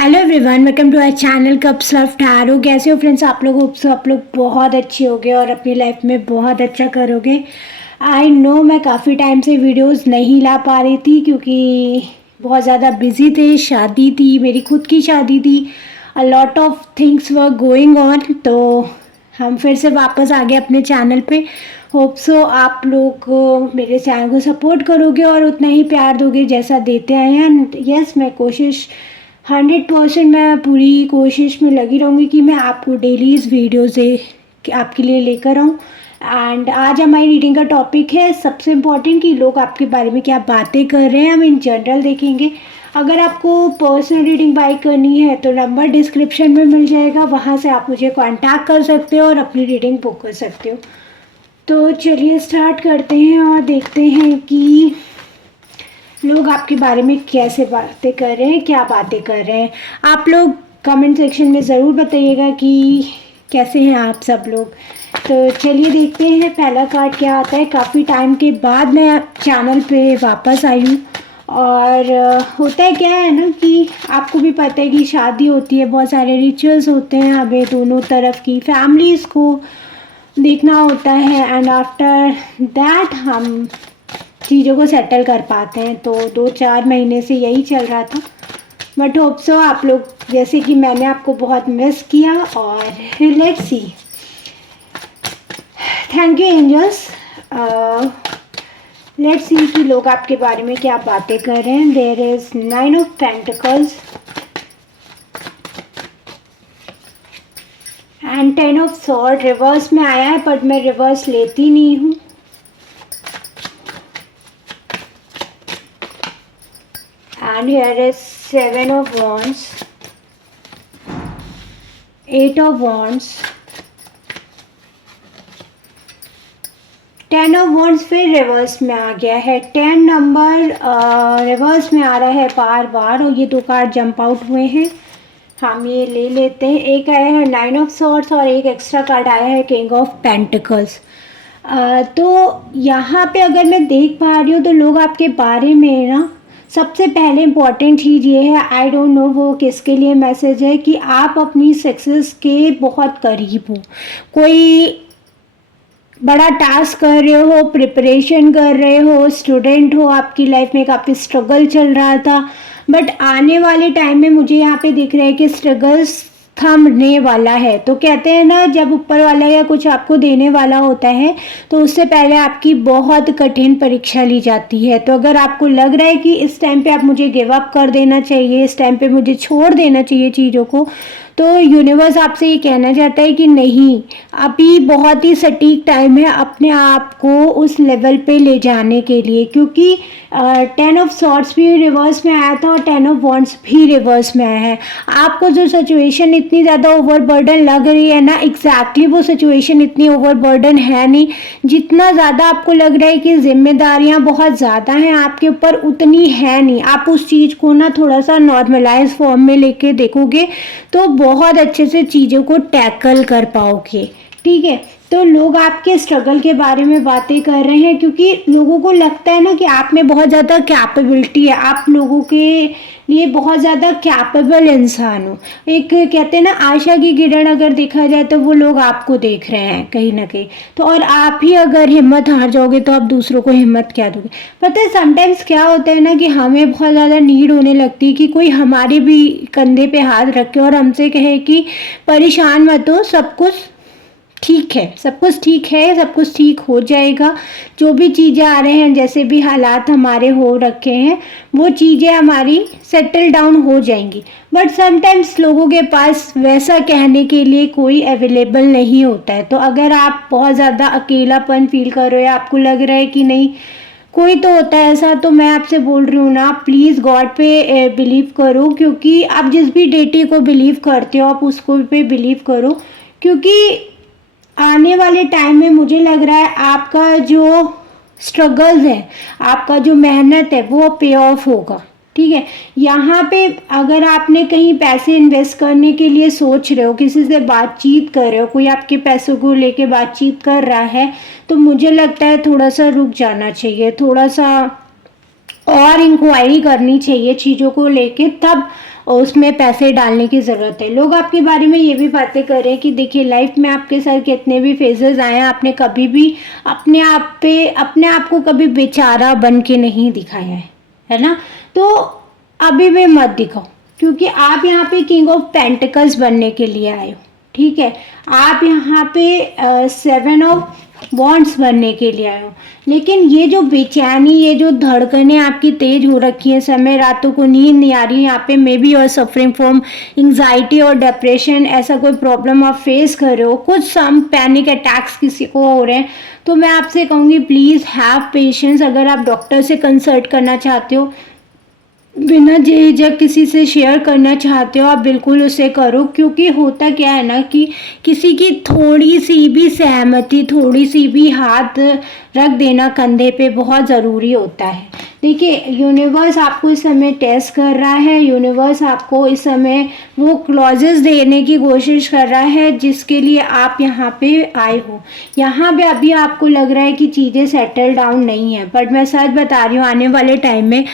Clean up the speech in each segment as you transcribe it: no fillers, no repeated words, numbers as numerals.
Hello everyone, welcome to our channel cups of tarot. कैसे हो friends आप लोग? होप सो आप लोग बहुत अच्छे होगे और अपनी लाइफ में बहुत अच्छा करोगे। आई नो मैं काफ़ी टाइम से वीडियोस नहीं ला पा रही थी क्योंकि बहुत ज़्यादा बिजी थे, शादी थी, मेरी खुद की शादी थी, a lot of things were going on. तो हम फिर से वापस आ गए अपने चैनल पे। होप सो आप लोग मेरे चैनल को सपोर्ट करोगे और उतना ही प्यार दोगे जैसा देते आए हैं। यस, मैं कोशिश 100% मैं पूरी कोशिश में लगी रहूँगी कि मैं आपको डेली इस वीडियो से आपके लिए लेकर आऊँ। एंड आज हमारी रीडिंग का टॉपिक है सबसे इम्पॉर्टेंट कि लोग आपके बारे में क्या बातें कर रहे हैं। हम इन जनरल देखेंगे। अगर आपको पर्सनल रीडिंग बाय करनी है तो नंबर डिस्क्रिप्शन में मिल जाएगा, वहाँ से आप मुझे कांटेक्ट कर सकते हो और अपनी रीडिंग बुक कर सकते हो। तो चलिए स्टार्ट करते हैं और देखते हैं कि लोग आपके बारे में कैसे बातें कर रहे हैं, क्या बातें कर रहे हैं। आप लोग कमेंट सेक्शन में ज़रूर बताइएगा कि कैसे हैं आप सब लोग। तो चलिए देखते हैं पहला कार्ड क्या आता है। काफ़ी टाइम के बाद मैं चैनल पे वापस आई हूँ और होता है क्या है ना कि आपको भी पता है कि शादी होती है, बहुत सारे रिचुअल्स होते हैं, हमें दोनों तरफ की फैमिलीज़ को देखना होता है एंड आफ्टर दैट हम चीज़ों को सेटल कर पाते हैं। तो 2-4 महीने से यही चल रहा था, बट होप सो आप लोग जैसे कि मैंने आपको बहुत मिस किया। और let's see, thank you angels. Let's see कि लोग आपके बारे में क्या बातें कर रहे हैं। There is 9 of pentacles and 10 of sword. Reverse में आया है बट मैं रिवर्स लेती नहीं हूँ। And here is 7 of wands, 8 of wands, 10 of wands फिर रिवर्स में आ गया है। 10 नंबर रिवर्स में आ रहा है बार बार और ये दो कार्ड जंप आउट हुए हैं। हम ये ले लेते हैं। एक आया है 9 ऑफ सॉर्ड्स और एक एक्स्ट्रा कार्ड आया है किंग ऑफ पेंटिकल्स। तो यहाँ पे अगर मैं देख पा रही हूँ तो लोग आपके बारे में ना, सबसे पहले इम्पॉर्टेंट चीज़ ये है, आई डोंट नो वो किसके लिए मैसेज है, कि आप अपनी सक्सेस के बहुत करीब हो। कोई बड़ा टास्क कर रहे हो, प्रिपरेशन कर रहे हो, स्टूडेंट हो, आपकी लाइफ में काफ़ी स्ट्रगल चल रहा था, बट आने वाले टाइम में मुझे यहाँ पे दिख रहा है कि स्ट्रगल्स थमने वाला है। तो कहते हैं ना, जब ऊपर वाला या कुछ आपको देने वाला होता है तो उससे पहले आपकी बहुत कठिन परीक्षा ली जाती है। तो अगर आपको लग रहा है कि इस टाइम पे आप मुझे गिव अप कर देना चाहिए, इस टाइम पे मुझे छोड़ देना चाहिए चीज़ों को, तो यूनिवर्स आपसे ये कहना चाहता है कि नहीं, अभी बहुत ही सटीक टाइम है अपने आप को उस लेवल पे ले जाने के लिए। क्योंकि 10 ऑफ सॉर्ड्स भी रिवर्स में आया था और 10 ऑफ वॉन्ड्स भी रिवर्स में आया है। आपको जो सिचुएशन इतनी ज़्यादा ओवरबर्डन लग रही है ना, एग्जैक्टली वो सिचुएशन इतनी ओवरबर्डन है नहीं। जितना ज़्यादा आपको लग रहा है कि जिम्मेदारियां बहुत ज़्यादा हैं आपके ऊपर, उतनी है नहीं। आप उस चीज़ को ना थोड़ा सा नॉर्मलाइज फॉर्म में लेके देखोगे तो बहुत अच्छे से चीज़ों को टैकल कर पाओगे। ठीक है, तो लोग आपके स्ट्रगल के बारे में बातें कर रहे हैं क्योंकि लोगों को लगता है ना कि आप में बहुत ज़्यादा कैपेबिलिटी है, आप लोगों के लिए बहुत ज़्यादा कैपेबल इंसान हो। एक कहते हैं ना, आशा की किरण अगर देखा जाए तो वो लोग आपको देख रहे हैं कहीं ना कहीं। तो और आप ही अगर हिम्मत हार जाओगे तो आप दूसरों को हिम्मत क्या दोगे? पता है समटाइम्स क्या होता है ना कि हमें बहुत ज़्यादा नीड होने लगती है कि कोई हमारे भी कंधे पे हाथ रखे और हमसे कहे कि परेशान मत हो, सब कुछ ठीक है, सब कुछ ठीक है, सब कुछ ठीक हो जाएगा। जो भी चीज़ें आ रहे हैं, जैसे भी हालात हमारे हो रखे हैं, वो चीज़ें हमारी सेटल डाउन हो जाएंगी। बट समटाइम्स लोगों के पास वैसा कहने के लिए कोई अवेलेबल नहीं होता है। तो अगर आप बहुत ज़्यादा अकेलापन फील कर रहे हो, आपको लग रहा है कि नहीं कोई तो होता है ऐसा, तो मैं आपसे बोल रही हूँ ना, प्लीज़ गॉड पे बिलीव करो। क्योंकि आप जिस भी डेटी को बिलीव करते हो आप उसको पे बिलीव करो। क्योंकि आने वाले टाइम में मुझे लग रहा है आपका जो स्ट्रगल्स है, आपका जो मेहनत है, वो पे ऑफ होगा। ठीक है, यहाँ पे अगर आपने कहीं पैसे इन्वेस्ट करने के लिए सोच रहे हो, किसी से बातचीत कर रहे हो, कोई आपके पैसों को लेके बातचीत कर रहा है, तो मुझे लगता है थोड़ा सा रुक जाना चाहिए, थोड़ा सा और इंक्वायरी करनी चाहिए चीज़ों को लेके, तब उसमें पैसे डालने की ज़रूरत है। लोग आपके बारे में ये भी बातें कर रहे हैं कि देखिए लाइफ में आपके साथ कितने भी फेजेस आए हैं, आपने कभी भी अपने आप को कभी बेचारा बन के नहीं दिखाया है ना। तो अभी भी मत दिखाओ, क्योंकि आप यहाँ पे किंग ऑफ पेंटिकल्स बनने के लिए आए हो, ठीक है। आप यहाँ पे 7 ऑफ वॉन्ड्स बनने के लिए आए हो, लेकिन ये जो बेचैनी, ये जो धड़कनें आपकी तेज हो रखी हैं, समय रातों को नींद नहीं आ रही, यहाँ पे मे बी और सफरिंग फ्रॉम एंग्जाइटी और डिप्रेशन, ऐसा कोई प्रॉब्लम आप फेस कर रहे हो, कुछ सम पैनिक अटैक्स किसी को हो रहे हैं, तो मैं आपसे कहूँगी प्लीज़ हैव पेशेंस। अगर आप डॉक्टर से कंसल्ट करना चाहते हो, बिना झिझक किसी से शेयर करना चाहते हो, आप बिल्कुल उसे करो। क्योंकि होता क्या है ना कि किसी की थोड़ी सी भी सहमति, थोड़ी सी भी हाथ रख देना कंधे पे बहुत ज़रूरी होता है। देखिए यूनिवर्स आपको इस समय टेस्ट कर रहा है, यूनिवर्स आपको इस समय वो क्लॉजेस देने की कोशिश कर रहा है जिसके लिए आप यहाँ पे आए हो। यहाँ पे अभी आपको लग रहा है कि चीज़ें सेटल डाउन नहीं है, बट मैं सच बता रही हूँ आने वाले टाइम में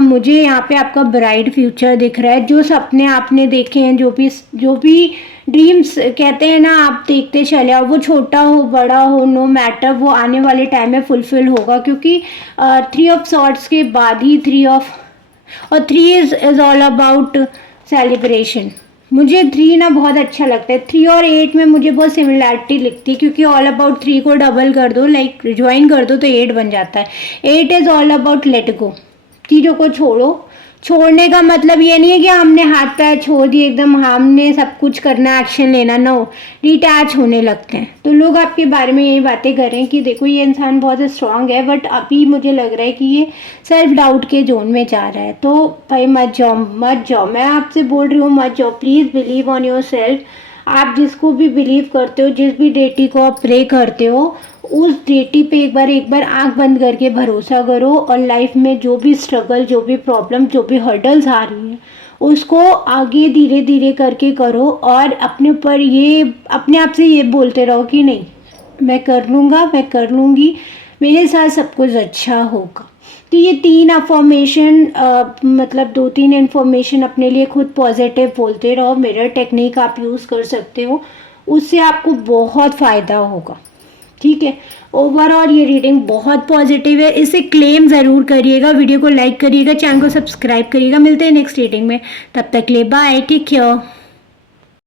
मुझे यहाँ पे आपका ब्राइट फ्यूचर दिख रहा है। जो सपने आपने देखे हैं, जो भी ड्रीम्स कहते हैं ना, आप देखते चले आओ, वो छोटा हो बड़ा हो नो मैटर, वो आने वाले टाइम में फुलफिल होगा। क्योंकि 3 ऑफ सॉर्ट्स के बाद ही 3 इज ऑल अबाउट सेलिब्रेशन। मुझे 3 ना बहुत अच्छा लगता है। 3 और 8 में मुझे बहुत सिमिलैरिटी लिखती है, क्योंकि ऑल अबाउट 3 को डबल कर दो, लाइक ज्वाइन कर दो तो 8 बन जाता है। 8 is all about let go, चीज़ों को छोड़ो। छोड़ने का मतलब ये नहीं है कि हमने हाथ पैर छोड़ दिए एकदम, हमने सब कुछ करना, एक्शन लेना, नो, डिटैच होने लगते हैं। तो लोग आपके बारे में यही बातें कर रहे हैं कि देखो ये इंसान बहुत स्ट्रांग है, बट अभी मुझे लग रहा है कि ये सेल्फ डाउट के जोन में जा रहा है। तो भाई मत जाओ, मैं आपसे बोल रही हूँ मत जाओ, please believe on your self. आप जिसको भी बिलीव करते हो, जिस भी डेटी को आप प्रे करते हो, उस डेटी पे एक बार आंख बंद करके भरोसा करो, और लाइफ में जो भी स्ट्रगल, जो भी प्रॉब्लम, जो भी हर्डल्स आ रही हैं उसको आगे धीरे धीरे करके करो, और अपने ऊपर ये अपने आप से ये बोलते रहो कि नहीं मैं कर लूँगा, मैं कर लूँगी, मेरे साथ सब कुछ अच्छा होगा। तो ये 3 अफर्मेशन मतलब 2-3 इन्फॉर्मेशन अपने लिए खुद पॉजिटिव बोलते रहो। मिरर टेक्निक आप यूज़ कर सकते हो, उससे आपको बहुत फ़ायदा होगा, ठीक है। ओवरऑल ये रीडिंग बहुत पॉजिटिव है, इसे क्लेम ज़रूर करिएगा, वीडियो को लाइक करिएगा, चैनल को सब्सक्राइब करिएगा। मिलते हैं नेक्स्ट रीडिंग में, तब तक ले बाय, टेक केयर।